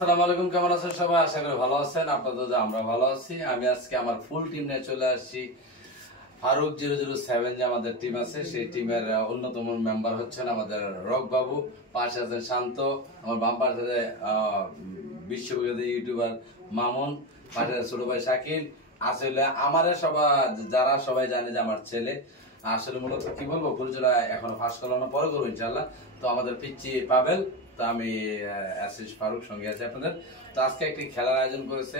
আসসালামু আলাইকুম, কেমন আছেন সবাই? আশা করি ভালো আছেন। আপনাদের আমরা ভালো আছি। আমি আজকে আমার ফুল টিম নিয়ে চলে আসছি। ফারুক 007 যে আমাদের টিম আছে, সেই টিমের অন্যতম মেম্বার হচ্ছেন আমাদের রক বাবু, পাশে আছেন শান্ত, আমার বাম পাশে বিশ্ববিখ্যাত ইউটিউবার মামুন, পাশে ছোট ভাই শাকির। আসলে আমার যারা সবাই জানে যে আমার ছেলে, আসলে মূলত কি বলবো, পরিচয় এখনো ফাঁস করানো পরে করবো ইনশাল্লাহ। তো আমাদের পিচ্চি পাবেল, তো আমি আশিস ফারুক সঙ্গে আছি আপনাদের। তো আজকে একটি খেলার আয়োজন করেছে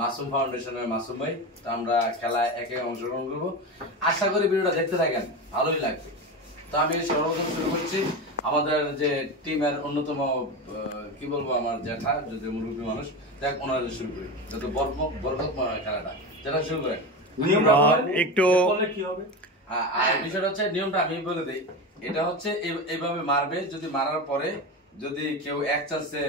মাসুম ফাউন্ডেশনের মাসুম ভাই। তো আমরা খেলায় একে অংশগ্রহণ করবো। আশা করি ভিডিওটা দেখতে থাকেন, ভালোই লাগবে। তো আমি সর্বপ্রথম শুরু করছি আমাদের যে টিমের অন্যতম কি বলবো, আমার জ্যাঠা, যদি মুরব্বী মানুষ, দেখ ওনারা শুরু করি, যত বরকতময় খেলাটা, যেটা শুরু করে একটু কি হবে। আর বিষয়টা হচ্ছে, নিয়মটা আমি বলে দিই। এটা হচ্ছে এইভাবে মারবে, যদি মারার পরে যদি কেউ এক চান্সে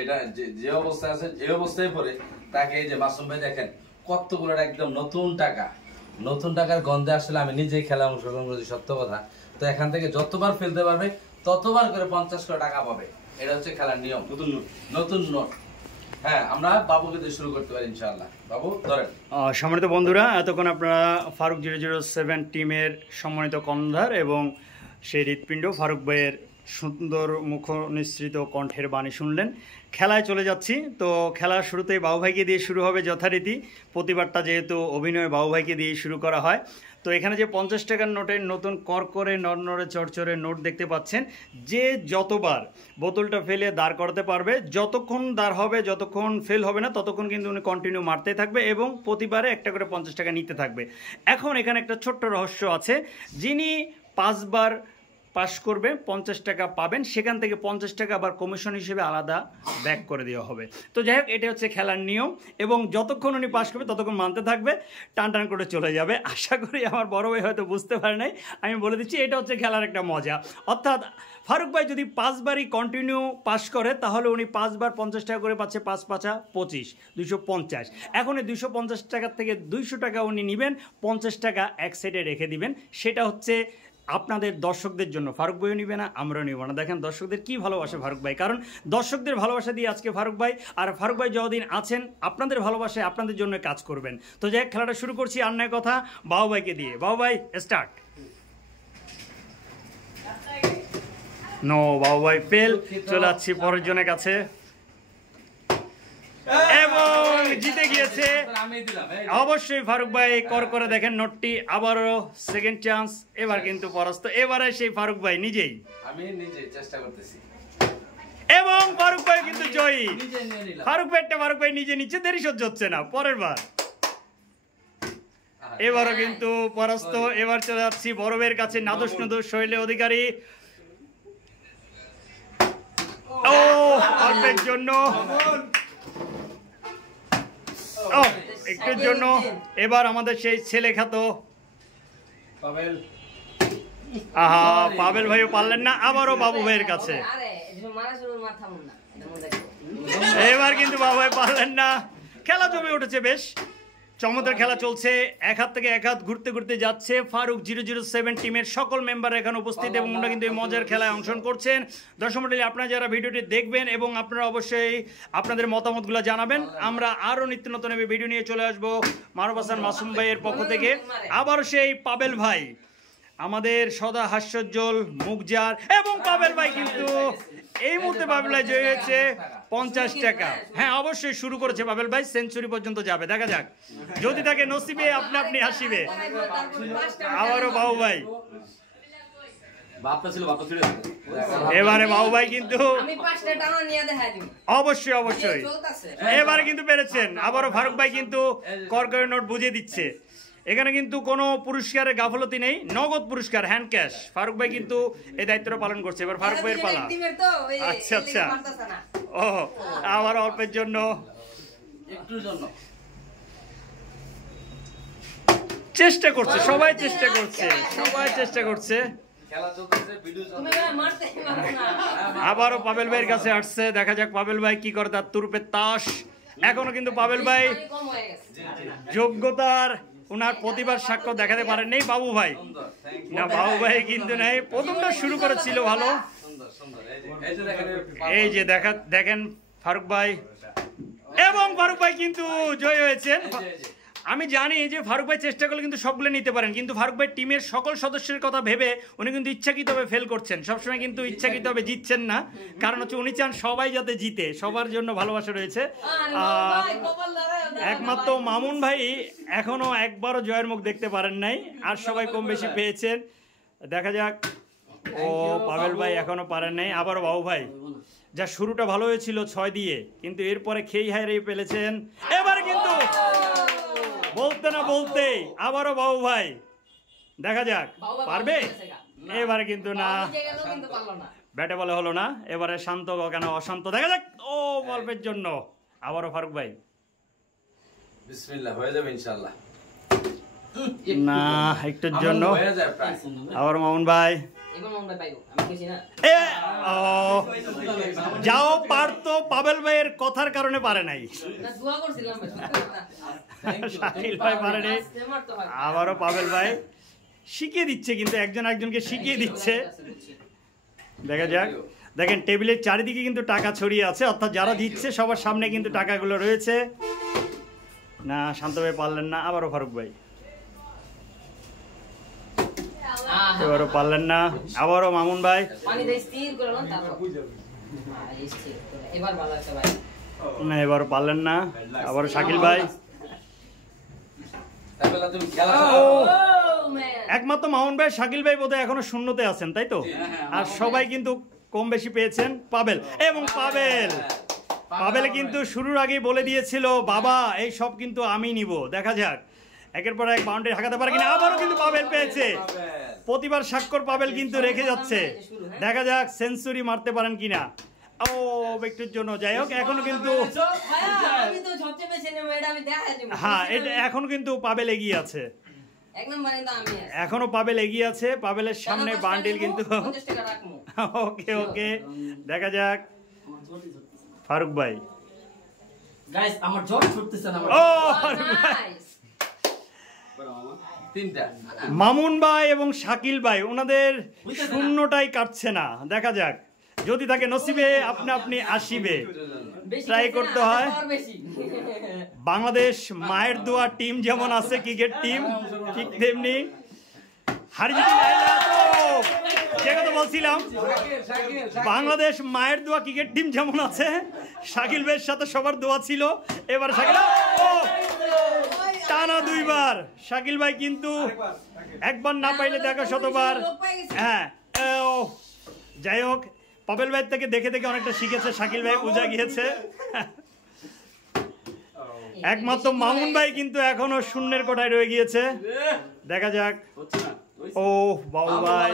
এটা যে অবস্থায় আছে, যে অবস্থায় পড়ে, তাকে এই যে মাসুম ভাই দেখেন কতগুলো একদম নতুন টাকার গন্ধে। আসলে আমি নিজেই খেলা অংশগ্রহণ করেছি, সত্য কথা। তো এখান থেকে যতবার ফেলতে পারবে ততবার করে 50 করে টাকা পাবে। এটা হচ্ছে খেলার নিয়ম। নতুন নোট। হ্যাঁ, আমরা বাবুকে দিয়ে শুরু করতে পারি ইনশাআল্লাহ। বাবু ধরেন। সম্মানিত বন্ধুরা, এতক্ষণ আপনারা ফারুক 007 টিমের সম্মানিত কর্ণধার এবং সেই হৃৎপিণ্ড ফারুক ভাইয়ের সুন্দর মুখ নিঃসৃত কণ্ঠের বাণী শুনলেন। খেলায় চলে যাচ্ছি। তো খেলার শুরুতেই বাবু ভাইকে দিয়ে শুরু হবে যথারীতি। প্রতিবারটা যেহেতু অভিনয় বাবু ভাইকে দিয়ে শুরু করা হয়। তো এখানে যে 50 টাকার নোটের নতুন করকরে নড়নড়ে চড়চড়ে নোট দেখতে পাচ্ছেন, যে যতবার বোতলটা ফেলে দাঁড় করাতে পারবে, যতক্ষণ দাঁড় হবে, যতক্ষণ ফেল হবে না, ততক্ষণ কিন্তু উনি কন্টিনিউ মারতে থাকবে এবং প্রতিবারে একটা করে 50 টাকা নিতে থাকবে। এখন এখানে একটা ছোট্ট রহস্য আছে, যিনি 5 বার পাস করবে 50 টাকা পাবেন, সেখান থেকে 50 টাকা আবার কমিশন হিসেবে আলাদা ব্যাক করে দেওয়া হবে। তো যাই হোক, এটা হচ্ছে খেলার নিয়ম এবং যতক্ষণ উনি পাস করবে ততক্ষণ মানতে থাকবে, টান করে চলে যাবে। আশা করি আমার বড় ভাই হয়তো বুঝতে পারে নাই, আমি বলে দিচ্ছি এটা হচ্ছে খেলার একটা মজা। অর্থাৎ ফারুক ভাই যদি 5 বারই কন্টিনিউ পাস করে, তাহলে উনি 5 বার 50 টাকা করে পাচ্ছে, 5 পাঁচা 25, 250। এখন এই 250 টাকার থেকে 200 টাকা উনি নেবেন, 50 টাকা এক সাইডে রেখে দিবেন। সেটা হচ্ছে আপনাদের দর্শকদের জন্য। ফারুক ভাইও নিবে না, আমরাও নিব না। দেখেন দর্শকদের কি ভালোবাসে ফারুক ভাই, কারণ দর্শকদের ভালোবাসা দিয়ে আজকে ফারুক ভাই, আর ফারুক ভাই যতদিন আছেন আপনাদের ভালোবাসায় আপনাদের জন্য কাজ করবেন। তো যাই হোক, খেলাটা শুরু করছি আর নয় কথা বাবু ভাইকে দিয়ে। বাবু ভাই স্টার্ট। নো, বাবু ভাই ফেল। চলে যাচ্ছি পরের জনের কাছে এবং জিতে গিয়েছে অবশ্যই ফারুক ভাই। কর করে দেখেন নোটটি, আবারও সেকেন্ড চান্স। এবার কিন্তু পরাস্ত, এবারে সেই ফারুক ভাই নিজেই। আমি নিজে চেষ্টা করতেছি এবং ফারুক ভাই কিন্তু জয়ী। ফারুক ভাই নিজে নিচ্ছে, দেরি সহ্য হচ্ছে না। পরের বার এবারও কিন্তু পরাস্ত। এবার চলে যাচ্ছি বড়বের কাছে, নাদুস নুদুস শৈলে অধিকারী। ও অল্পের জন্য, একটুর জন্য। এবার আমাদের সেই ছেলে খ্যাত পাবেল। আহা, পাবেল ভাইও পারলেন না। আবারও বাবু ভাইয়ের কাছে। এবার কিন্তু বাবু ভাই পারলেন না। খেলা জমে উঠেছে, বেশ চমৎকার খেলা চলছে। এক হাত থেকে এক হাত ঘুরতে ঘুরতে যাচ্ছে। ফারুক 007 টিমের সকল মেম্বার এখানে উপস্থিত এবং ওনারা কিন্তু এই মজার খেলায় অংশগ্রহণ করছেন। দর্শক মণ্ডলী, আপনারা যারা ভিডিওটি দেখবেন এবং আপনারা অবশ্যই আপনাদের মতামতগুলো জানাবেন। আমরা আরও নিত্য নতুন ভিডিও নিয়ে চলে আসবো মারুফ হাসান মাসুম ভাইয়ের পক্ষ থেকে। আবার সেই পাবেল ভাই, আমাদের সদা হাস্যোজ্জ্বল মুখজার, এবং পাবেল ভাই কিন্তু এই মুহূর্তে পাবেল ভাই জয় হয়েছে 50 টাকা। হ্যাঁ, অবশ্যই শুরু করেছে পাবেল ভাই, সেঞ্চুরি পর্যন্ত যাবে। দেখা যাক, যদি তাকে নসিবে আপনি আসিবে। আবারও বাবু ভাই, এবারে বাবু ভাই কিন্তু অবশ্যই এবারে কিন্তু পেরেছেন। আবারও ফারুক ভাই কিন্তু করকরে নোট বুঝিয়ে দিচ্ছে। এখানে কিন্তু কোনো পুরস্কারের গাফলতি নেই, নগদ পুরস্কার, হ্যান্ড ক্যাশ। ফারুক ভাই কিন্তু এই দায়িত্বটা পালন করছে। এবার ফারুক ভাইয়ের পালা। আচ্ছা, ও আবার অল্পের জন্য, চেষ্টা করছে, সবাই চেষ্টা করছে। আবারও পাবেল ভাইয়ের কাছে আসছে। দেখা যাক পাবেল ভাই কি করে, তার তুরুপের তাস। এখনো কিন্তু পাবেল ভাই যোগ্যতার, ওনার প্রতিবার সাক্ষ্য দেখাতে পারেন নেই বাবু ভাই। না, বাবু ভাই কিন্তু নাই, প্রথমটা শুরু করেছিল ভালো। এই যে দেখেন ফারুক ভাই, এবং ফারুক ভাই কিন্তু জয় হয়েছেন। আমি জানি যে ফারুক ভাই চেষ্টা করলে কিন্তু সবগুলো নিতে পারেন, কিন্তু ফারুক ভাই টিমের সকল সদস্যের কথা ভেবে উনি কিন্তু ইচ্ছাকৃতভাবে ফেল করছেন, সবসময় কিন্তু ইচ্ছাকৃতভাবে জিতছেন না, কারণ হচ্ছে উনি চান সবাই যাতে জিতে, সবার জন্য ভালোবাসা রয়েছে। একমাত্র মামুন ভাই এখনো একবারও জয়ের মুখ দেখতে পারেন নাই, আর সবাই কম বেশি পেয়েছেন। দেখা যাক। ও পাবেল ভাই এখনো পারেন নাই। আবারও বাবু ভাই, যা শুরুটা ভালো হয়েছিল 6 দিয়ে, কিন্তু এরপরে খেই হারিয়ে ফেলেছেন। এবারে কিন্তু বলতে না বলতেই আবারও বাবু ভাই, দেখা যাক পারবে। এবারে কিন্তু না, ব্যাটে বলে হলো না। এবারে শান্ত কেন অশান্ত, দেখা যাক। ও গল্পের জন্য আবারও ফারুক ভাই, বিসমিল্লাহ, হয়ে যাবে ইনশাআল্লাহ। না, একটুর জন্য আবার মামুন ভাই। যাও পারতো, পাবেল ভাইয়ের কথার কারণে পারে নাই, শাকিল ভাই পারে নাই। আবারও পাবেল ভাই শিখিয়ে দিচ্ছে, কিন্তু একজন একজনকে শিখিয়ে দিচ্ছে। দেখা যাক। দেখেন টেবিলের চারিদিকে কিন্তু টাকা ছড়িয়ে আছে, অর্থাৎ যারা দিচ্ছে সবার সামনে কিন্তু টাকাগুলো রয়েছে। না, শান্ত ভাই পারলেন না। আবারও ফারুক ভাই, এবারও পারলেন না। আবারও মামুন ভাই, না এবারও পারলেন না। আবারও শাকিল ভাই। একমাত্র মামুন ভাই, শাকিল ভাই বোধহয় এখনো শূন্যতে আছেন, তাই তো? আর সবাই কিন্তু কম বেশি পেয়েছেন। পাবেল, এবং পাবেল কিন্তু শুরুর আগেই বলে দিয়েছিল, বাবা এই সব কিন্তু আমি নিব। দেখা যাক একের পর এক বাউন্ডারি হাঁকাতে পারে কিনা। আবারও কিন্তু পাবেল পেয়েছে। প্রতিবার স্বাক্ষর পাবেল কিন্তু রেখে যাচ্ছে। দেখা যাক সেঞ্চুরি মারতে পারেন কিনা। ও ব্যক্তির জন্য, যাই হোক, এখনো কিন্তু হ্যাঁ, এটা এখন কিন্তু পাবেল এগিয়ে আছে, এখনো পাবেল এগিয়ে আছে। পাবেলের সামনে বান্ডিল কিন্তু। ওকে ওকে, দেখা যাক। ফারুক ভাই, মামুন ভাই এবং শাকিল ভাই, ওনাদের শূন্যটাই কাটছে না। দেখা যাক, যদি থাকে নসিবে আপনি আপনি আসিবে, ট্রাই করতে হয়। বাংলাদেশ মায়ের দোয়া টিম যেমন আছে, ক্রিকেট টিম ঠিক তেমনি যে কথা বলছিলাম, বাংলাদেশ মায়ের দোয়া ক্রিকেট টিম যেমন আছে, শাকিল ভাইয়ের সাথে সবার দোয়া ছিল। এবার শাকিল টানা 2 বার। শাকিল ভাই কিন্তু একবার না পাইলে দেখা শতবার। হ্যাঁ, যাই হোক, পাবেল ভাই থেকে দেখে দেখে অনেকটা শিখেছে শাকিল ভাই, বুঝা গিয়েছে। একমাত্র মামুন ভাই কিন্তু এখনো শূন্যের কোঠায় রয়ে গিয়েছে। দেখা যাক। ও বাবু ভাই,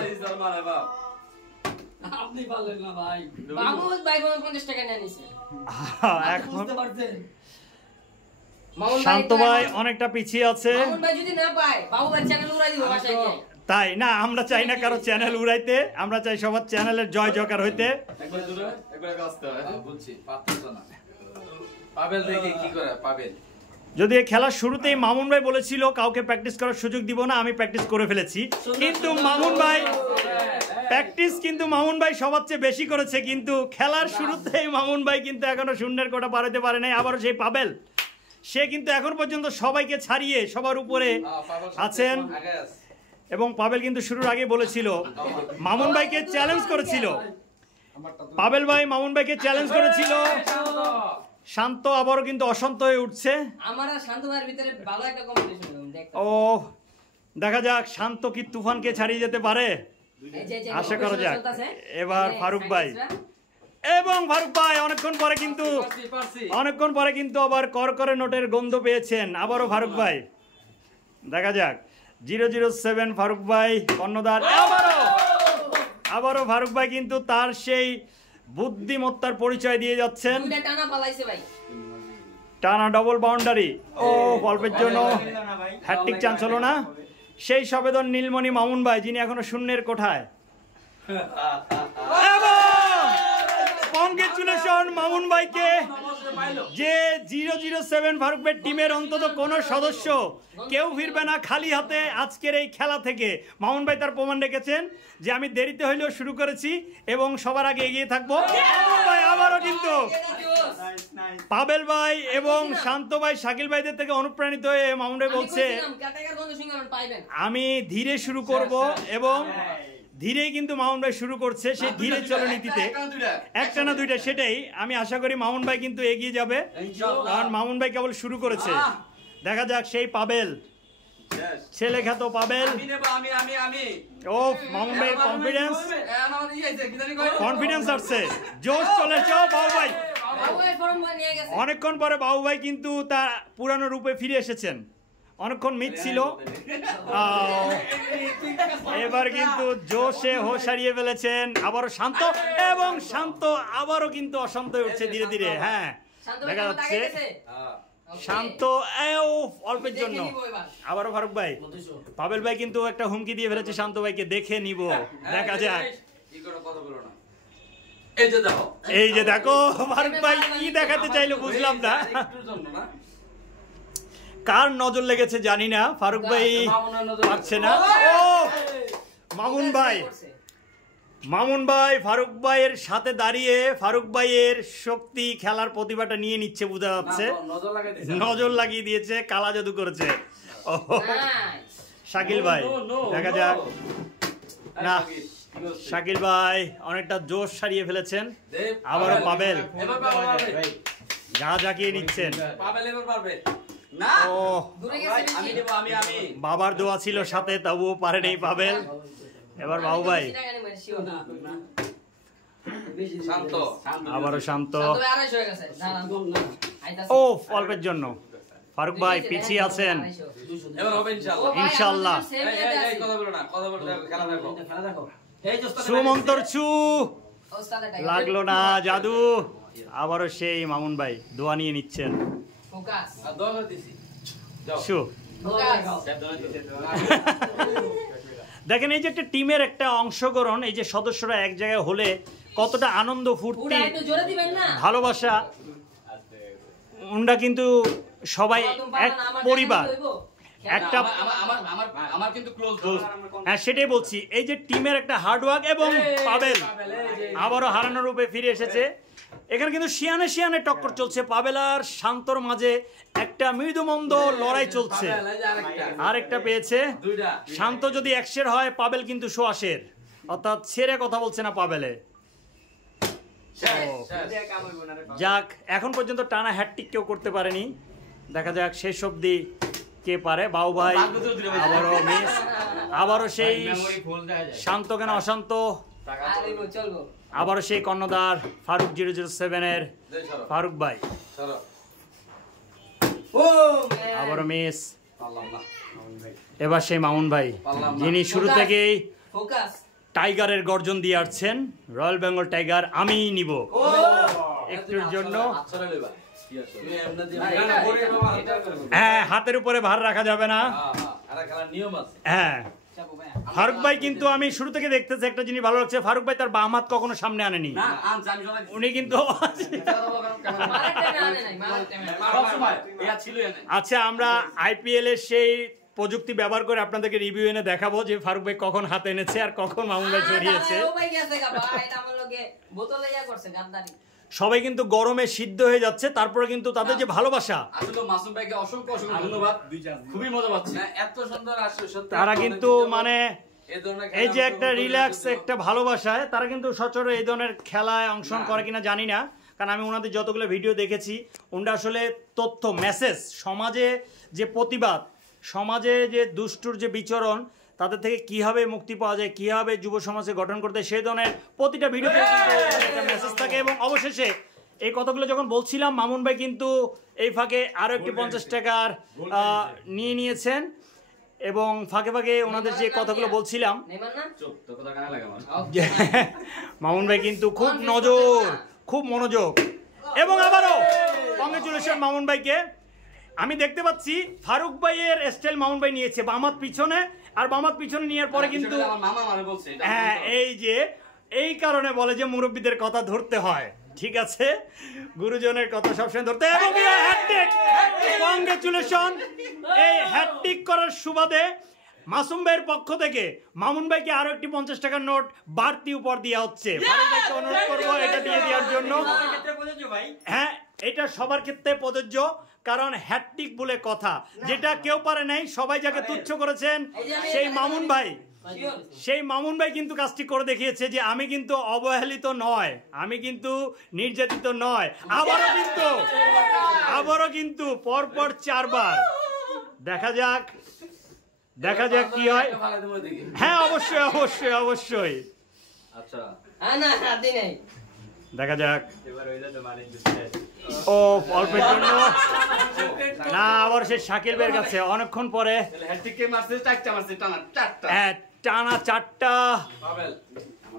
এখন শান্ত ভাই অনেকটা পিছিয়ে আছে। তাই না, আমরা চাই না কারো চ্যানেল উড়াইতে, আমরা চাই সবার চ্যানেলের জয় জয়কার হইতে। যদি খেলার শুরুতেই মামুন ভাই বলেছিল কাউকে প্র্যাকটিস করার সুযোগ দিব না, আমি প্র্যাকটিস করে ফেলেছি, কিন্তু মামুন ভাই প্র্যাকটিস কিন্তু মামুন ভাই সবার চেয়ে বেশি করেছে, কিন্তু খেলার শুরুতেই মামুন ভাই কিন্তু এখনো শূন্যের কোটা পার হতে পারে নাই। আবারও সেই পাবেল, সে কিন্তু এখন পর্যন্ত সবাইকে ছাড়িয়ে সবার উপরে আছেন। এবং পাবেল কিন্তু শুরুর আগে বলেছিল, মামুন ভাইকে চ্যালেঞ্জ করেছিল, পাবেল ভাই মামুন ভাইকে চ্যালেঞ্জ করেছিল। শান্ত আবারও কিন্তু অশান্ত হয়ে উঠছে। ও দেখা যাক, শান্ত কি তুফানকে ছাড়িয়ে যেতে পারে, আশা করা যাক। এবার ফারুক ভাই, এবং ফারুক ভাই অনেকক্ষণ পরে কিন্তু আবার করকরে নোটের গন্ধ পেয়েছেন। আবারও ফারুক ভাই, দেখা যাক। 007 ফারুক ভাই কর্ণধার। আবারও ফারুক ভাই কিন্তু তার সেই বুদ্ধিমত্তার পরিচয় দিয়ে যাচ্ছেন। টানা ডবল বাউন্ডারি। ও গল্পের জন্য হ্যাট্রিক চান্স হলো না। সেই সবেদন নীলমণি মামুন ভাই, যিনি এখনো শূন্যের কোঠায়। কংগ্রেচুলেশন মামুন ভাইকে, যে 007 ফারুক ভাই টিমের অন্তত কোন সদস্য কেউ ফিরবে না খালি হাতে আজকের এই খেলা থেকে। মামুন ভাই তার প্রমাণ রেখেছেন যে আমি দেরিতে হইলেও শুরু করেছি এবং সবার আগে এগিয়ে থাকবো। মামুন ভাই আবারও কিন্তু পাবেল ভাই এবং শান্ত ভাই, শাকিল ভাইদের থেকে অনুপ্রাণিত হয়ে মামুন ভাই বলছে আমি ধীরে শুরু করব এবং ধীরেই কিন্তু মামুন ভাই শুরু করছে সেই ধীরে চলনীতিতে, একটা না দুইটা, সেটাই আমি আশা করি মামুন ভাই কিন্তু এগিয়ে যাবে, কারণ মামুন ভাই কেবল শুরু করেছে। দেখা যাক সেই পাবেল, ছেলে খ্যাত পাবেল। ও মামুন ভাই কনফিডেন্স আসছে, জোশ চলেছে বাবু ভাই। অনেকক্ষণ পরে বাবু ভাই কিন্তু তার পুরানো রূপে ফিরে এসেছেন, অনেকক্ষণ মিথ ছিল, এবার কিন্তু জোশে হোশ হারিয়ে ফেলেছেন। আবারও শান্ত, এবং শান্ত আবারও কিন্তু অশান্ত হয়ে উঠছে ধীরে ধীরে। হ্যাঁ দেখা যাচ্ছে শান্ত অল্পের জন্য। আবারও ফারুক ভাই, পাবেল ভাই কিন্তু একটা হুমকি দিয়ে ফেলেছে শান্ত ভাইকে, দেখে নিব, দেখা যাক। এই যে দেখো ফারুক ভাই কি দেখাতে চাইলো বুঝলাম না, কার নজর লেগেছে জানি না, ফারুক ভাই পাচ্ছে না। ও মামুন ভাই ফারুক ভাইয়ের সাথে দাঁড়িয়ে ফারুক ভাইয়ের শক্তি, খেলার প্রতিভাটা নিয়ে নিচ্ছে বোঝা যাচ্ছে, নজর লাগিয়ে দিয়েছে, কালা জাদু করেছে। শাকিল ভাই দেখা যাক। না, শাকিল ভাই অনেকটা জোশ সারিয়ে ফেলেছেন। আবারও পাবেল গা জাকিয়ে নিচ্ছেন। বাবার দোয়া ছিল সাথে, তবুও পারে নেই পাবেল। এবার বাবু ভাই আবারও শান্ত। ও অল্পের জন্য ফারুক ভাই পিছিয়ে আছেন, ইনশাল্লাহ। সুমন্তর ছু লাগলো না জাদু। আবারও সেই মামুন ভাই দোয়া নিয়ে নিচ্ছেন। দেখেন এই যে একটা টিমের একটা অংশগ্রহণ, এই যে সদস্যরা এক জায়গায় হলে কতটা আনন্দ, ফুর্তি, ভালোবাসা, ওরা কিন্তু সবাই এক পরিবার, একটা হ্যাঁ সেটাই বলছি। এই যে টিমের একটা হার্ডওয়ার্ক, এবং পাবেল আবারও হারানোর রূপে ফিরে এসেছে। এখানে কিন্তু শিয়ানে টক্কর চলছে, পাবেল আর শান্তর মাঝে একটা মৃদুমন্দ লড়াই চলছে। আরেকটা পেয়েছে শান্ত, যদি 100 হয় পাবেল কিন্তু 100, অর্থাৎ ছেড়ে কথা বলছে না পাবেলে। যাক, এখন পর্যন্ত টানা হ্যাটট্রিক কেউ করতে পারেনি, দেখা যাক শেষ অবধি কে পারে। বাবু ভাই আবারও মিস, আবারও সেই শান্ত কেন অশান্ত, আবারও সেই কর্ণধার ফারুক 007-এর ফারুক ভাই, আবারও মিস। এবার সেই মামুন ভাই, যিনি শুরু থেকেই টাইগারের গর্জন দিয়ে আসছেন, রয়্যাল বেঙ্গল টাইগার আমি নিব, একটুর জন্য হ্যাঁ হাতের উপরে ভার রাখা যাবে না। হ্যাঁ ফারুক ভাই কিন্তু আমি শুরু থেকে দেখতেছি একটা জিনিস ভালো লাগছে, ফারুক ভাই তার বাম হাত কখনো সামনে আনেনি, উনি কিন্তু আচ্ছা আমরা IPL এর সেই প্রযুক্তি ব্যবহার করে আপনাদেরকে রিভিউ এনে দেখাবো যে ফারুক ভাই কখন হাতে এনেছে আর কখন মামুন ভাই ছড়িয়েছে। সবাই কিন্তু গরমে সিদ্ধ হয়ে যাচ্ছে, তারপরে কিন্তু তাদের যে ভালোবাসা, আসলে মাসুম ভাইকে অসংখ্য ধন্যবাদ, খুবই মজা পাচ্ছি, এত সুন্দর আসলে সত্যি তারা কিন্তু মানে এই যে একটা রিল্যাক্স একটা ভালোবাসায় তারা কিন্তু সচরাচর এই ধরনের খেলায় অংশগ্রহণ করে কিনা জানি না, কারণ আমি ওনাদের যতগুলো ভিডিও দেখেছি ওনারা আসলে তথ্য মেসেজ, সমাজে যে প্রতিবাদ, সমাজে যে দুষ্টুর যে বিচরণ, তাদের থেকে কিভাবে মুক্তি পাওয়া যায়, কিভাবে যুব সমাজকে গঠন করতে, সেই ধরনের প্রতিটা ভিডিওতে একটা মেসেজ থাকে। এবং অবশেষে এই কথাগুলো যখন বলছিলাম, মামুন ভাই কিন্তু এই ফাঁকে আরো একটি 50 টাকার নিয়ে নিয়েছেন, এবং ফাঁকে ফাঁকে ওনাদের যে কথাগুলো বলছিলাম, মামুন ভাই কিন্তু খুব নজর, খুব মনোযোগ। এবং আবারও কংগ্রেচুলেশন মামুন ভাইকে। আমি দেখতে পাচ্ছি ফারুক ভাইয়ের স্টাইল মামুন ভাই নিয়েছে বামাত পিছনে, আর বামাত পিছনে নেওয়ার পরে কিন্তু হ্যাঁ এই যে এই কারণে বলে যে মুরব্বীদের কথা ধরতে হয়, ঠিক আছে, গুরুজনের কথা সবসময় ধরতে এবং হ্যাটট্রিক, কংগ্রেচুলেশন। এই হ্যাটট্রিক করার সুবাদে মাসুম ভাইয়ের পক্ষ থেকে মামুন ভাইকে আরো একটি 50 টাকার নোট বাড়তি উপর দেওয়া হচ্ছে। ফারুক ভাইকে অনুরোধ করবো এটা দিয়ে দেওয়ার জন্য। হ্যাঁ, এটা সবার ক্ষেত্রে প্রযোজ্য, কারণ হ্যাটট্রিক বলে কথা, যেটা কেউ পারে নাই, সবাই যাকে তুচ্ছ করেছেন সেই মামুন ভাই কিন্তু কাজটি করে দেখিয়েছে যে আমি কিন্তু অবহেলিত নয়, আমি কিন্তু নির্যাতিত নয়। আবারও কিন্তু পরপর 4 বার। দেখা যাক কি হয়। হ্যাঁ, অবশ্যই। আচ্ছা, দেখা যাক। ও অল্পের জন্য না, আবার সে শাকিল ভাইয়ের কাছে অনেকক্ষণ পরে টানা 4টা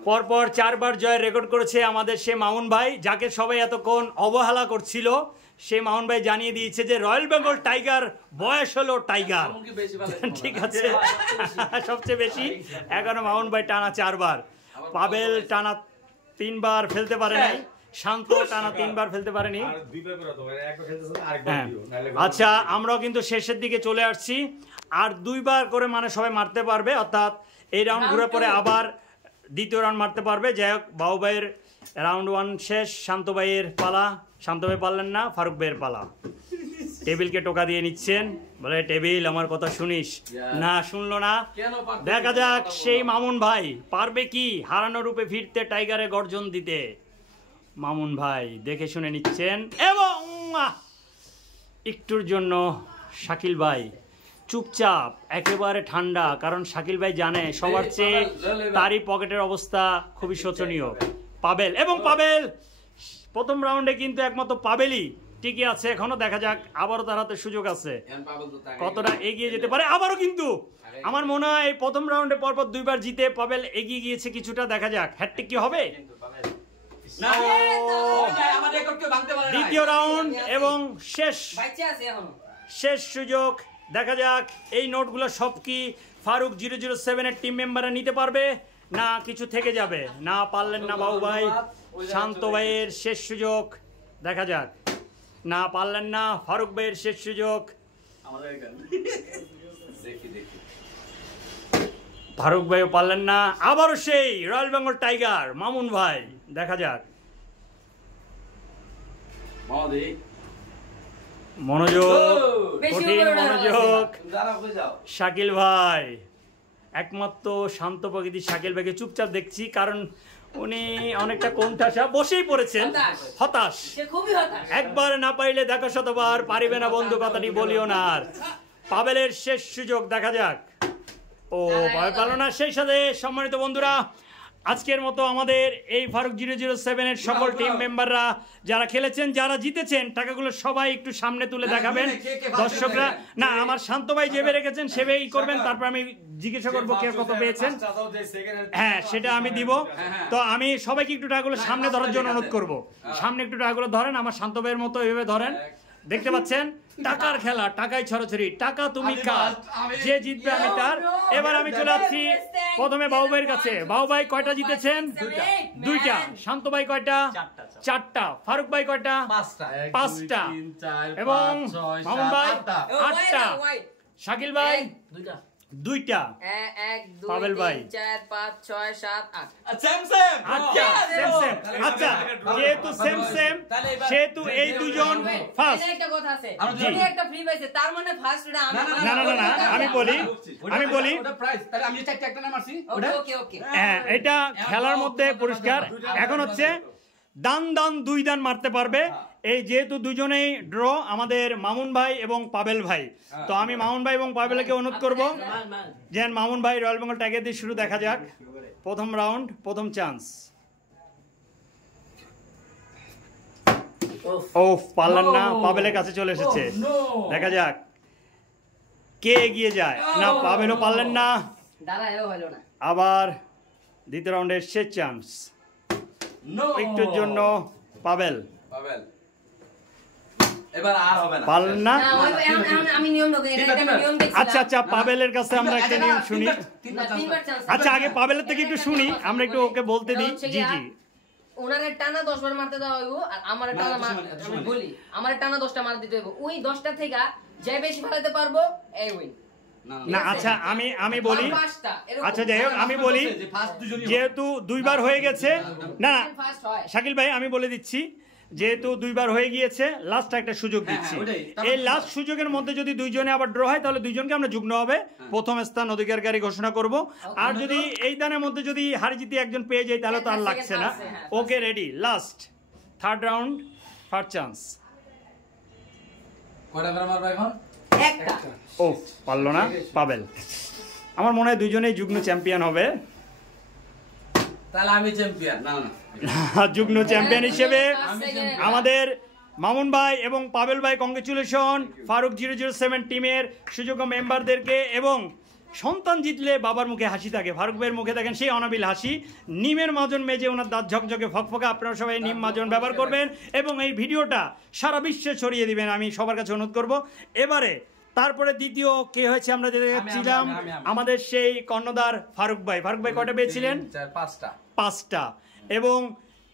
পরপর 4 বার জয়ের রেকর্ড করেছে আমাদের সে মামুন ভাই, যাকে সবাই এতক্ষণ অবহেলা করছিল। সেই মামুন ভাই জানিয়ে দিয়েছে যে রয়্যাল বেঙ্গল টাইগার বয়স হলো টাইগার। ঠিক আছে, সবচেয়ে বেশি এখনো মামুন ভাই টানা 4 বার, পাবেল টানা 3 বার ফেলতে পারে নাই, শান্ত টানা 3 বার ফেলতে পারেনি। আচ্ছা, আমরাও কিন্তু শেষের দিকে চলে আসছি, আর 2 বার করে মানে সবাই মারতে পারবে, অর্থাৎ এই রাউন্ড ঘুরে পরে আবার দ্বিতীয় রাউন্ড মারতে পারবে। যাই হোক, বাবু ভাইয়ের রাউন্ড 1 শেষ, শান্ত ভাইয়ের পালা, শান্ত ভাই পারলেন না, ফারুক ভাইয়ের পালা। টেবিলকে টোকা দিয়ে নিচ্ছেন, বলে টেবিল আমার কথা শুনিস না, শুনলো না। দেখা যাক সেই মামুন ভাই পারবে কি হারানো রূপে ফিরতে, টাইগারে গর্জন দিতে। মামুন ভাই দেখে শুনে নিচ্ছেন এবং একটুর জন্য শাকিল ভাই চুপচাপ, একেবারে ঠান্ডা, কারণ শাকিল ভাই জানে সবার চেয়ে তারই পকেটের অবস্থা খুবই শোচনীয়। পাবেল প্রথম রাউন্ডে কিন্তু একমাত্র পাবেলই টিকে আছে এখনো। দেখা যাক আবারও তার হাতে সুযোগ আছে, কতটা এগিয়ে যেতে পারে। আবারও কিন্তু আমার মনে হয় এই প্রথম রাউন্ডে পরপর 2 বার জিতে পাবেল এগিয়ে গিয়েছে কিছুটা। দেখা যাক হ্যাটট্রিক কি হবে। দ্বিতীয় রাউন্ড এবং শেষ সুযোগ। দেখা যাক এই নোটগুলো সব কি ফারুক 007 এর টিম মেম্বাররা নিতে পারবে না কিছু থেকে যাবে। না পারলেন না বাবু ভাই, শান্ত ভাইয়ের শেষ সুযোগ। দেখা যাক, না পারলেন না, ফারুক ভাইয়ের শেষ সুযোগ। ফারুক ভাইও পারলেন না, আবারও সেই রয়্যাল বেঙ্গল টাইগার মামুন ভাই। দেখা যাক, মনোযোগ, কঠিন মনোযোগ। শাকিল ভাই, একমাত্র শান্ত প্রকৃতির শাকিল ভাইকে চুপচাপ দেখছি, কারণ উনি অনেকটা কোণঠাসা, বসেই পড়েছেন, হতাশ। একবার না পাইলে দেখো শতবার, পারিবে না বন্ধু কথাটি বলিও না আর। পাবেলের শেষ সুযোগ। দেখা যাক, ও ভয় পেল না। সেই সাথে সম্মানিত বন্ধুরা, আজকের মতো আমাদের এই ফারুক 007 এর সকল টিম মেম্বাররা যারা খেলেছেন, যারা জিতেছেন, টাকাগুলো সবাই একটু সামনে তুলে দেখাবেন দর্শকরা। না, আমার শান্ত ভাই যেভাবে রেখেছেন সেভাবেই করবেন, তারপর আমি জিজ্ঞাসা করবো কে কত পেয়েছেন। হ্যাঁ, সেটা আমি দিব। তো আমি সবাইকে একটু টাকাগুলো সামনে ধরার জন্য অনুরোধ করবো। সামনে একটু টাকাগুলো ধরেন, আমার শান্ত ভাইয়ের মতো এইভাবে ধরেন। দেখতে পাচ্ছেন টাকার খেলা, টাকায় ছড়াছড়ি, টাকা তুমি কার, যে জিতবে আমি তার। এবার আমি চলে আসছি প্রথমে বাবু ভাইয়ের কাছে। বাবু ভাই কয়টা জিতেছেন? 2টা। শান্ত ভাই কয়টা? 4টা। ফারুক ভাই কয়টা? 5টা। এবং মামুন ভাই 8টা। শাকিল ভাই 2টা। পাবেল ভাই 4 5 6 7 8। আচ্ছা, যেহেতু সেম সেহেতু এই দুজন ফার্স্ট। একটা কথা আছে, যদি একটা ফ্রি পাইছে তার মানে ফার্স্ট এটা আমি। না, আমি বলি ওটা প্রাইস, তাহলে আমি একটা নাম আসি। ওকে। হ্যাঁ, এটা খেলার মধ্যে পরিষ্কার। এখন হচ্ছে দান 2 দান মারতে পারবে। এই যেহেতু দুজনেই ড্র, আমাদের মামুন ভাই এবং পাবেল ভাই, তো আমি মামুন ভাই এবং পাবেলকে অনুরোধ করবো যে মামুন ভাই রয়্যাল বেঙ্গল টাইগার দিয়ে শুরু। দেখা যাক প্রথম রাউন্ড, প্রথম চান্স। পারলেন না, পাবেলের কাছে চলে এসেছে। দেখা যাক কে এগিয়ে যায়। না, পাবেলও পারলেন না। আবার দ্বিতীয় রাউন্ডের শেষ চান্স, একটুর জন্য পাবেল। এবার আর হবে না, পারলেন না। আমি নিয়ম দেখি, নিয়ম দেখি। আচ্ছা, পাবেলের কাছে আমরা একটা নিয়ম শুনি। আচ্ছা, আগে পাবেলের থেকে একটু শুনি, আমরা একটু ওকে বলতে দিই। জি, ওনারে টানা 10 বার মারতে দেওয়া হইব আর আমারে টানা আমি বলি আমারে টানা 10টা মার দিতে হইব ওই 10টা থেকে যে বেশি ফেলাতে পারবো এই উইন না আচ্ছা আমি বলি আচ্ছা যাই হোক আমি বলি যেহেতু দুইবার হয়ে গেছে না না শাকিল ভাই আমি বলে দিচ্ছি যেহেতু দুইবার হয়ে গিয়েছে লাস্ট একটা সুযোগ দিচ্ছি এই লাস্ট সুযোগের মধ্যে যদি দুইজনে আবার ড্র হয় তাহলে দুইজনকে আমরা যুগ্ম হবে প্রথম স্থান অধিকারী ঘোষণা করব আর যদি এই দানের মধ্যে যদি হারি জিতে একজন পেয়ে যায় তাহলে তো আর লাগছে না okay ready last third round first chance কয়টা করে মারবা এখন একটা ও পারলো না পাবেল আমার মনে হয় দুইজনেই যুগ্ম চ্যাম্পিয়ন হবে তাহলে আমি চ্যাম্পিয়ন না না যুগ্ম চ্যাম্পিয়ন হিসেবে আমাদের মামুন ভাই এবং পাবেল ভাই কংগ্রেচুলেশন ফারুক 007 টিমের সুযোগ্য মেম্বারদেরকে এবং সন্তান জিতলে বাবার মুখে হাসি থাকে ফারুক ভাইয়ের মুখে দেখেন সেই অনাবিল হাসি নিমের মাজন মেজে ওনার দাঁত ঝকঝকে ফকফকে আপনারা সবাই নিম মাজন ব্যবহার করবেন এবং এই ভিডিওটা সারা বিশ্বে ছড়িয়ে দিবেন আমি সবার কাছে অনুরোধ করব এবারে তারপরে দ্বিতীয় কে হয়েছে আমরা দেখছিলাম আমাদের সেই কর্ণধার ফারুক ভাই কয়টা পেয়েছিলেন 5টা এবং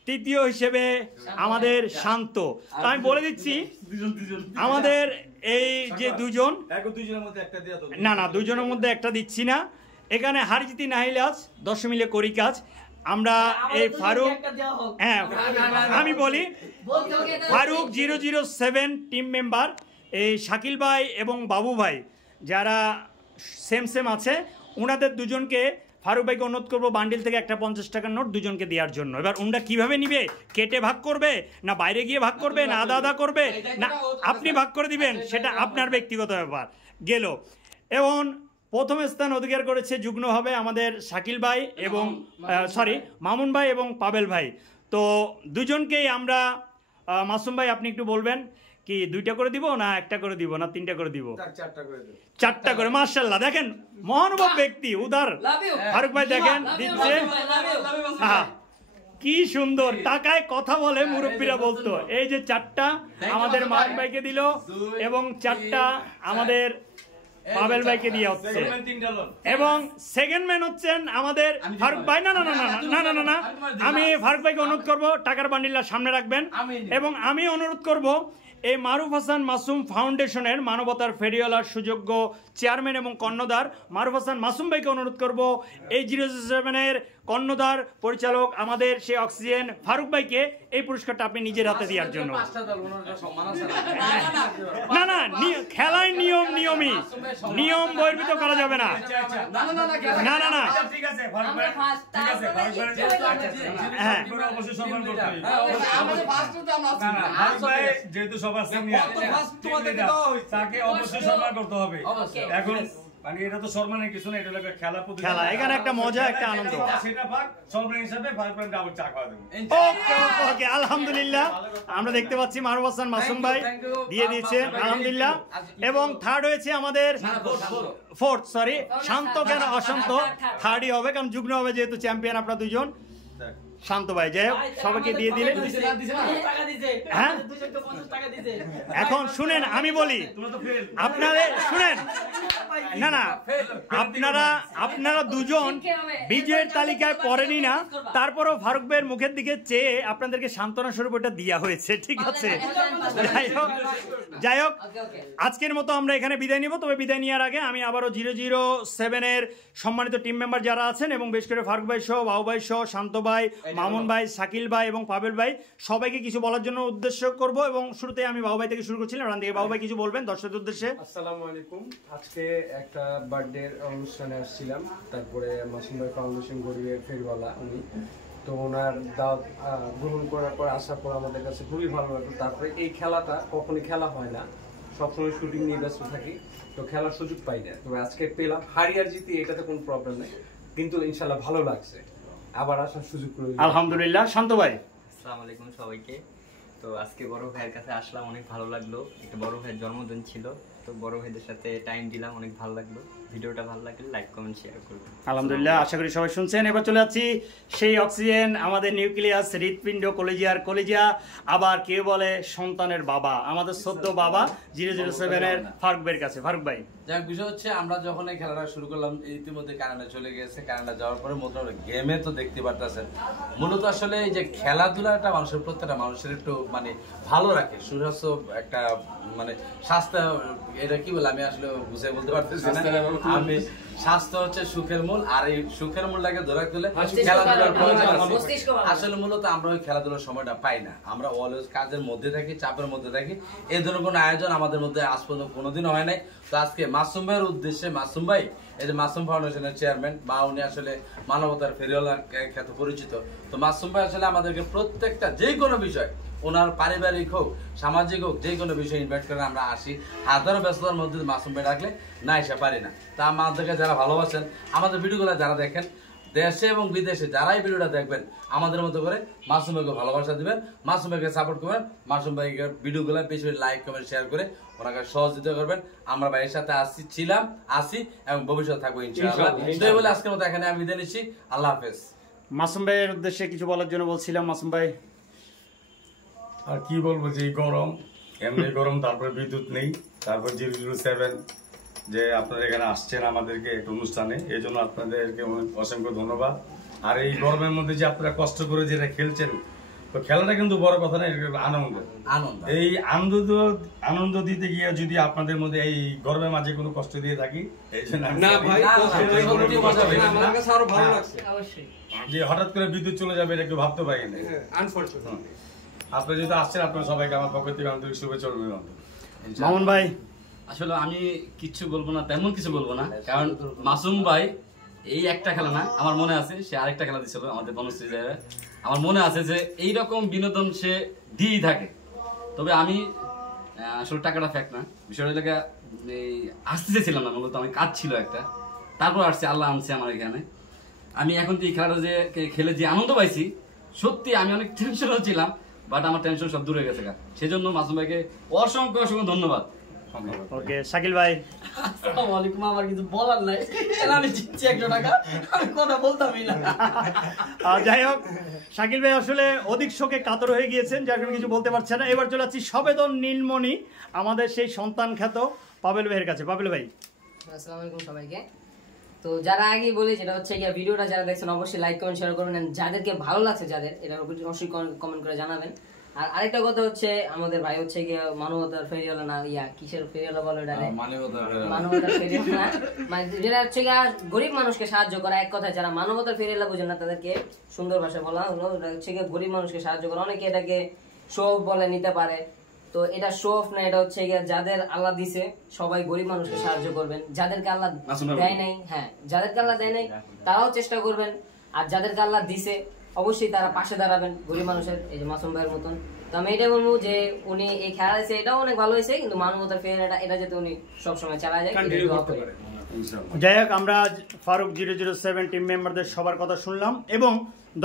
তৃতীয় হিসেবে আমাদের শান্ত আমি বলে দিচ্ছি আমাদের এই যে দুজন না না দুজনের মধ্যে একটা দিচ্ছি না এখানে হারি জিতি নাহিলাস 10 মিলে করি কাজ আমরা এই ফারুক হ্যাঁ আমি বলি ফারুক 007 টিম মেম্বার এই শাকিল ভাই এবং বাবু ভাই যারা সেম আছে ওনাদের দুজনকে ফারুক ভাইকে অনুরোধ করবো বান্ডিল থেকে একটা 50 টাকার নোট দুজনকে দেওয়ার জন্য এবার ওনারা কিভাবে নিবে কেটে ভাগ করবে না বাইরে গিয়ে ভাগ করবে না আদা আদা করবে না আপনি ভাগ করে দিবেন সেটা আপনার ব্যক্তিগত ব্যাপার গেল এবং প্রথম স্থান অধিকার করেছে যুগ্ম হবে আমাদের শাকিল ভাই এবং মামুন ভাই এবং পাবেল ভাই তো দুজনকেই আমরা মাসুম ভাই আপনি একটু বলবেন কি 2টা করে দিব না 1টা করে দিব না 3টা করে দিব 4টা করে মাশাআল্লাহ দেখেন মহানুভব ব্যক্তি উদার ফারুক ভাই দেখেন দিচ্ছে কি সুন্দর টাকায় কথা বলে মুরব্বীরা বলতো এই যে 4টা আমাদের মামুন ভাইকে দিল এবং 4টা আমাদের পাবেল ভাইকে দিয়ে হচ্ছে এবং সেকেন্ড ম্যান হচ্ছেন আমাদের ফারুক ভাই না না না না না না না আমি ফারুক ভাইকে অনুরোধ করব টাকার বান্ডিলটা সামনে রাখবেন এবং আমি অনুরোধ করব এই মারুফ হাসান মাসুম ফাউন্ডেশনের মানবতার ফেরিওয়ালার সুযোগ্য চেয়ারম্যান এবং কর্ণধার মারুফ হাসান মাসুম ভাইকে অনুরোধ করব এই 007-এর কর্ণধার পরিচালক আমাদের সেই অক্সিজেন ফারুক ভাইকে এই পুরস্কারটা আপনি নিজের হাতে দেওয়ার জন্য না না খেলায় নিয়মই নিয়ম বহির্ভূত করা যাবে না না না না হ্যাঁ যেহেতু সবার তাকে অবশ্যই সম্মান করতে হবে এখন মানে এটা তো সম্মানের কিছু না এটা হলো খেলা এখানে একটা মজা একটা আনন্দ সেটা ভাগ সম্মান হিসাবে ভাগ ডাবল চা খাওয়া দেব ওকে আলহামদুলিল্লাহ আমরা দেখতে পাচ্ছি মারুফ হাসান মাসুম ভাই দিয়ে দিয়েছে আলহামদুলিল্লাহ এবং থার্ড হয়েছে আমাদের ফোর্থ শান্ত কেন অশান্ত থার্ডই হবে কারণ যুগ্ম হবে যেহেতু চ্যাম্পিয়ন আপনারা দুজন শান্ত ভাই যাই হোক সবাইকে দিয়ে দিলেন হ্যাঁ এখন শুনেন আমি বলি আপনারা শুনেন না না আপনারা দুজন বিজয়ের তালিকায় পড়েনি না তারপরও ফারুক ভাইয়ের মুখের দিকে চেয়ে আপনাদেরকে সান্ত্বনা স্বরূপ ওটা দেওয়া হয়েছে ঠিক আছে যাই হোক আজকের মতো আমরা এখানে বিদায় নিব তবে বিদায় নেওয়ার আগে আমি আবারও 007-এর সম্মানিত টিম মেম্বার যারা আছেন এবং বেশ করে ফারুক ভাই সহ বাবু ভাই সহ শান্ত ভাই মামুন ভাই শাকিল ভাই এবং পাবেল ভাই সবাইকে কিছু বলার জন্য উদ্দেশ্য করব এবং শুরুতে আমি বাবু ভাই থেকে শুরু করছিলাম ওখান থেকে বাবু ভাই কিছু বলবেন দর্শকদের উদ্দেশ্যে আসসালামু আলাইকুম আজকে একটা বার্থডে অনুষ্ঠানে আসছিলাম তারপরে মাসুম ভাই ফাউন্ডেশন গরিবের ফেরিওয়ালা উনি তো ওনার দাওয়াত গ্রহণ করার পর আসার পর আমাদের কাছে খুবই ভালো লাগলো তারপরে এই খেলাটা কখনই খেলা হয় না সবসময় শুটিং নিয়ে ব্যস্ত থাকি তো খেলার সুযোগ পাই না তবে আজকে পেলাম হারি আর জিতি এটাতে কোনো প্রবলেম নেই কিন্তু ইনশাআল্লাহ ভালো লাগছে আবার আসার সুযোগ করে আলহামদুলিল্লাহ শান্ত ভাই আসসালামু আলাইকুম সবাইকে তো আজকে বড় ভাইয়ের কাছে আসলাম অনেক ভালো লাগলো একটা বড় ভাইয়ের জন্মদিন ছিল তো বড় ভাইদের সাথে টাইম দিলাম, অনেক ভালো লাগলো। ভিডিওটা ভালো লাগলে লাইক কমেন্ট শেয়ার করবেন। আলহামদুলিল্লাহ, আশা করি সবাই শুনছেন। এবার চলে যাচ্ছি সেই অক্সিজেন, আমাদের নিউক্লিয়াস, হৃৎপিণ্ড, কলিজা, আবার কেউ বলে সন্তানের বাবা, আমাদের সদ্য বাবা 007-এর ফারুক ভাইয়ের কাছে। ফারুক ভাই, যাক, বিষয় হচ্ছে আমরা যখন এই খেলাটা শুরু করলাম ইতিমধ্যে কানাডা চলে গেছে। কানাডা যাওয়ার পরে মোটামুটি গেমে তো দেখতে পারতেছেন, মূলত আসলে এই যে খেলাধুলাটা মানুষের প্রত্যেকটা মানুষের একটু মানে ভালো রাখে, সুস্বাস্থ্য একটা মানে স্বাস্থ্য, এটা কি বলে আমি আসলে বুঝে বলতে পারতেছি না। আমি স্বাস্থ্য হচ্ছে সুখের মূল, আর এই সুখের মূলটাকে ধরে রাখতে হলে খেলাধুলার প্রয়োজন আছে। আসলে মূলত আমরা ওই খেলাধুলার সময়টা পাই না, আমরা অলওয়েজ কাজের মধ্যে থাকি, চাপের মধ্যে থাকি। এই ধরনের কোনো আয়োজন আমাদের মধ্যে আজ পর্যন্ত কোনোদিনও হয় নাই। তো আজকে মাসুম ভাইয়ের উদ্দেশ্যে, মাসুম ভাই এই যে মাসুম ফাউন্ডেশনের চেয়ারম্যান, বা উনি আসলে মানবতার ফেরিওয়ালা খ্যাত পরিচিত। তো মাসুম ভাই আসলে আমাদেরকে প্রত্যেকটা যে কোনো বিষয়, ওনার পারিবারিক হোক, সামাজিক হোক, যে কোনো বিষয়ে ইনভাইট করে আমরা আসি। হাজারো ব্যস্ততার মধ্যে মাসুম ভাই ডাকলে না এসে পারি না। তা আমাদেরকে যারা ভালোবাসেন, আমাদের ভিডিওগুলো যারা দেখেন, দেশে এবং বিদেশে যারাই ভিডিওটা দেখবেন, আমাদের মতো করে মাসুম ভাইকে ভালোবাসা দিবেন, মাসুম ভাইকে সাপোর্ট করবেন, মাসুম ভাইকে ভিডিওগুলো বেশি লাইক কমেন্ট শেয়ার করে ওনাকে সহযোগিতা করবেন। আমরা ভাইয়ের সাথে আসি এবং ভবিষ্যৎ থাকবো ইনশাআল্লাহ। তো বলে আজকের মতো এখানে আমি বিদায় নিচ্ছি। আল্লাহ হাফেজ। মাসুম ভাইয়ের উদ্দেশ্যে কিছু বলার জন্য বলছিলাম। মাসুম ভাই, আর কি বলবো, যে গরম, এমনি গরম, তারপরে বিদ্যুৎ নেই, তারপর 007 যে আপনারা এখানে আসছেন আমাদেরকে একটা অনুষ্ঠানে, এই জন্য আপনাদেরকে অসংখ্য ধন্যবাদ। আর এই গরমের মধ্যে যে আপনারা কষ্ট করে যেটা খেলছেন, তো খেলাটা কিন্তু বড় কথা না, আনন্দ। এই আনন্দ দিতে গিয়ে যদি আপনাদের মধ্যে এই গরমের মাঝে কোনো কষ্ট দিয়ে থাকি, এই জন্য যে হঠাৎ করে বিদ্যুৎ চলে যাবে, এটা কেউ ভাবতে পারি না। আপনি যদি আসছেন, আপনার সবাইকে আমার পক্ষ থেকে আন্তরিক শুভেচ্ছা অভিনন্দন। মামুন ভাই, আসলে আমি কিচ্ছু বলবো না, তেমন কিছু বলবো না, কারণ মাসুম ভাই এই একটা খেলা না, আমার মনে আছে সে আরেকটা খেলা দিছিল আমাদের বনশ্রী জায়গায়। আমার মনে আছে যে এইরকম বিনোদন সে দিয়েই থাকে। তবে আমি আসলে টাকাটা ফ্যাক্ট না, বিষয়টা আসতে চেয়েছিলাম না, মূলত আমার কাজ ছিল একটা, তারপর আসছে, আল্লাহ আনছে আমার এখানে। আমি এখন এই খেলাটা যে খেলে যে আনন্দ পাইছি, সত্যি আমি অনেক টেনশনও ছিলাম, বাট আমার টেনশন সব দূর হয়ে গেছে। সেজন্য মাসুম ভাইকে অসংখ্য অসংখ্য ধন্যবাদ। ওকে, শাকিল ভাই। আসসালামু আলাইকুম। আমার কিছু বলার নাই, আমি জিতছি 100 টাকা, আমি কথা বলতামই না। যাই হোক, শাকিল ভাই আসলে অধিক শোকে কাতর হয়ে গিয়েছেন, যার কারণে কিছু বলতে পারছেন না। এবার চলে যাচ্ছি সবেদন নীলমণি, আমাদের সেই সন্তান খ্যাত পাবেল ভাইয়ের কাছে। পাবেল ভাই, আসসালামু আলাইকুম সবাইকে। তো যারা আগে বলি, যেটা হচ্ছে গিয়ে ভিডিওটা যারা দেখছেন অবশ্যই লাইক কমেন্ট শেয়ার করবেন, যাদেরকে ভালো লাগছে যাদের, এটা অবশ্যই কমেন্ট করে জানাবেন। আর আরেকটা কথা হচ্ছে, আমাদের ভাই হচ্ছে গিয়ে মানবতার ফেরিওয়ালা না, কিসের ফেরিওয়ালা বলে এটা, মানবতার ফেরিওয়ালা, মানে যেটা হচ্ছে গিয়ে গরিব মানুষকে সাহায্য করা। এক কথা, যারা মানবতার ফেরিওয়ালা বোঝেন না তাদেরকে সুন্দর ভাষায় বলা হলো, এটা হচ্ছে গিয়ে গরিব মানুষকে সাহায্য করা। অনেকে এটাকে শো বলে নিতে পারে, তো এটা শো অফ না, এটা হচ্ছে গিয়ে যাদের আল্লাহ দিছে সবাই গরিব মানুষকে সাহায্য করবেন। যাদেরকে আল্লাহ দেয় নাই, হ্যাঁ, যাদেরকে আল্লাহ দেয় নাই তারাও চেষ্টা করবেন, আর যাদেরকে আল্লাহ দিছে অবশ্যই তারা পাশে দাঁড়াবেন গরিব মানুষের, এই যে মাসুম ভাইয়ের মতন। তো আমি এটাই বলবো যে উনি এই খেলা হয়েছে, এটাও অনেক ভালো হয়েছে, কিন্তু মানবতার ফেরিওয়ালা এটা যাতে উনি সবসময় চালায় যায়। যাই হোক, আমরা ফারুক 007 টিম মেম্বারদের সবার কথা শুনলাম, এবং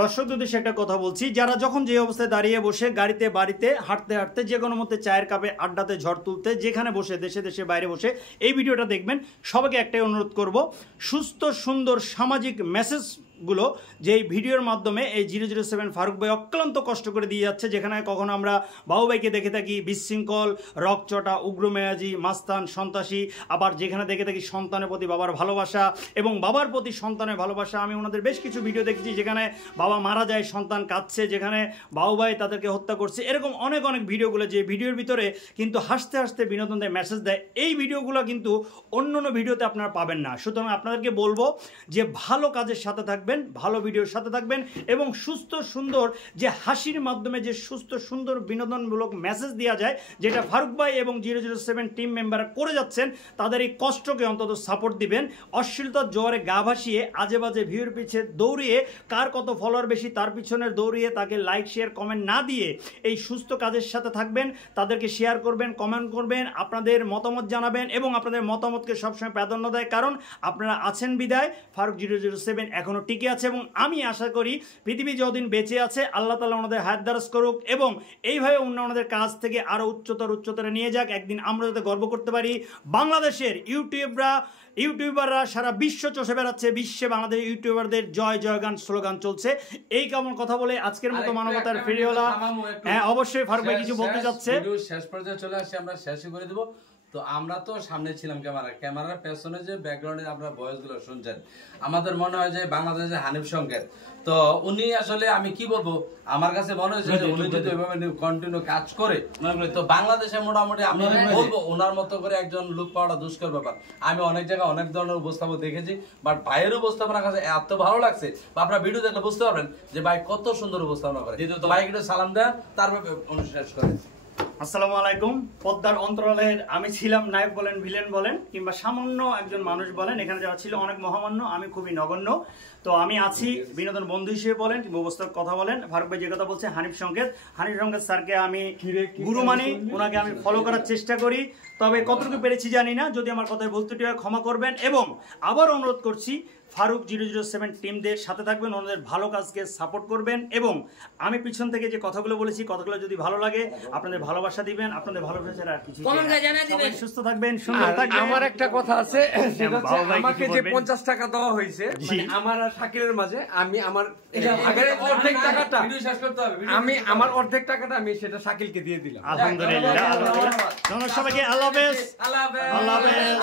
দর্শকদের উদ্দেশ্যে একটা কথা বলছি, যারা যখন যে অবস্থায় দাঁড়িয়ে বসে গাড়িতে, বাড়িতে, হাঁটতে হাঁটতে, যে কোনো মধ্যে চায়ের কাপে আড্ডাতে, ঝড় তুলতে, যেখানে বসে, দেশে দেশে বাইরে বসে এই ভিডিওটা দেখবেন, সবাইকে একটাই অনুরোধ করব, সুস্থ সুন্দর সামাজিক মেসেজগুলো যে এই ভিডিওর মাধ্যমে এই 007 ফারুক ভাই অক্লান্ত কষ্ট করে দিয়ে যাচ্ছে। যেখানে কখনো আমরা বাবু ভাইকে দেখে থাকি বিশৃঙ্খল, রকচটা, উগ্রমেয়াজি, মাস্তান, সন্ত্রাসী, আবার যেখানে দেখে থাকি সন্তানের প্রতি বাবার ভালোবাসা এবং বাবার প্রতি সন্তানের ভালোবাসা। আমি ওনাদের বেশ কিছু ভিডিও দেখেছি যেখানে বাবা মারা যায়, সন্তান কাঁদছে, যেখানে বাবু ভাই তাদেরকে হত্যা করছে, এরকম অনেক অনেক ভিডিওগুলো, যে ভিডিওর ভিতরে কিন্তু হাসতে হাসতে বিনোদন দেয়, মেসেজ দেয়। এই ভিডিওগুলো কিন্তু অন্য অন্য ভিডিওতে আপনারা পাবেন না। সুতরাং আপনাদেরকে বলবো যে ভালো কাজের সাথে থাকবেন, ভালো ভিডিওর সাথে থাকবেন, এবং সুস্থ সুন্দর যে হাসির মাধ্যমে যে সুস্থ সুন্দর বিনোদনমূলক মেসেজ দেওয়া যায়, যেটা ফারুক ভাই এবং 007 টিম মেম্বার করে যাচ্ছেন, তাদের এই কষ্টকে অন্তত সাপোর্ট দিবেন। অশ্লীলতার জোয়ারে গা ভাসিয়ে আজে বাজে ভিউর পিছিয়ে দৌড়িয়ে, কার কত ফলোয়ার বেশি তার পিছনে দৌড়িয়ে তাকে লাইক শেয়ার কমেন্ট না দিয়ে এই সুস্থ কাজের সাথে থাকবেন, তাদেরকে শেয়ার করবেন, কমেন্ট করবেন, আপনাদের মতামত জানাবেন, এবং আপনাদের মতামতকে সবসময় প্রাধান্য দেয়, কারণ আপনারা আছেন বিদায় ফারুক 007 এখনো টিকে টিকে আছে এবং আমি আশা করি পৃথিবী যতদিন বেঁচে আছে আল্লাহ তাআলা ওনাদের হায়াত দারাজ করুক এবং এইভাবে ওনাদের কাজ থেকে আরো উচ্চতরে নিয়ে যাক। একদিন আমরা যাতে গর্ব করতে পারি বাংলাদেশের ইউটিউবাররা সারা বিশ্ব চষে বেড়াচ্ছে, বিশ্বে বাংলাদেশ ইউটিউবারদের জয় জয়গান স্লোগান চলছে। এই কেমন কথা বলে আজকের মতো মানবতার ফিরিওয়ালা হ্যাঁ অবশ্যই ফারুক ভাই কিছু বলতে যাচ্ছে। শেষ পর্যায়ে চলে আসি, আমরা শেষই করে দেবো। তো আমরা তো সামনে ছিলাম ক্যামেরার পেছনে যে ব্যাকগ্রাউন্ডে আপনারা ভয়েস গুলো শুনছেন, আমাদের মনে হয় যে বাংলাদেশের হানিফ সংকেত, তো উনি আসলে আমি কি বলবো, আমার কাছে মনে হয়েছে যে উনি যদি ওইভাবে কন্টিনিউ কাজ করে তো বাংলাদেশে মোটামুটি আমি বলবো ওনার মতো করে একজন লুক পাওয়াটা দুষ্কর ব্যাপার। আমি অনেক জায়গায় অনেক ধরনের উপস্থাপন দেখেছি, বাট ভাইয়ের উপস্থাপনার কাছে এত ভালো লাগছে, বা আপনারা ভিডিও দেখলে বুঝতে পারবেন যে ভাই কত সুন্দর উপস্থাপনা করে। ভাই একটু সালাম দেন, তারপর অনুষ্ঠান শেষ করে। আসসালামু আলাইকুম। পদ্মার অন্তরালের আমি ছিলাম নায়ক বলেন, ভিলেন বলেন, কিংবা সামান্য একজন মানুষ বলেন, এখানে যারা ছিল অনেক মহামান্য, আমি খুবই নগণ্য। তো আমি আছি বিনোদন বন্ধু হিসেবে বলেন কিংবা উপস্থাপক কথা বলেন। ফারুক ভাই যে কথা বলছে হানিফ সংকেত স্যারকে আমি গুরু মানি, ওনাকে আমি ফলো করার চেষ্টা করি, তবে কতটুকু পেরেছি জানি না, যদি আমার কথায় ভুল ত্রুটি হয় ক্ষমা করবেন। এবং আবার অনুরোধ করছি ফারুক 007 টিমদের সাথে থাকবেন, ওনাদের ভালো কাজকে সাপোর্ট করবেন। এবং আমি পিছন থেকে যে কথাগুলো বলেছি, কথাগুলো যদি ভালো লাগে আপনাদের ভালোবাসা দিবেন, আপনাদের ভালোবাসা ছাড়া আর কিছু। সবাই সুস্থ থাকবেন, সুন্দর থাকবেন। আমার একটা কথা আছে, সেটা হচ্ছে আমাকে যে 50 টাকা দেওয়া হয়েছে আমার আর শাকিলের মাঝে, আমি আমার অর্ধেক টাকাটা আমার অর্ধেক টাকাটা আমি সেটা শাকিলকে দিয়ে দিলাম। আলহামদুলিল্লাহ। ধন্যবাদ সবাইকে। আল্লাহ হাফেজ। আল্লাহ হাফেজ।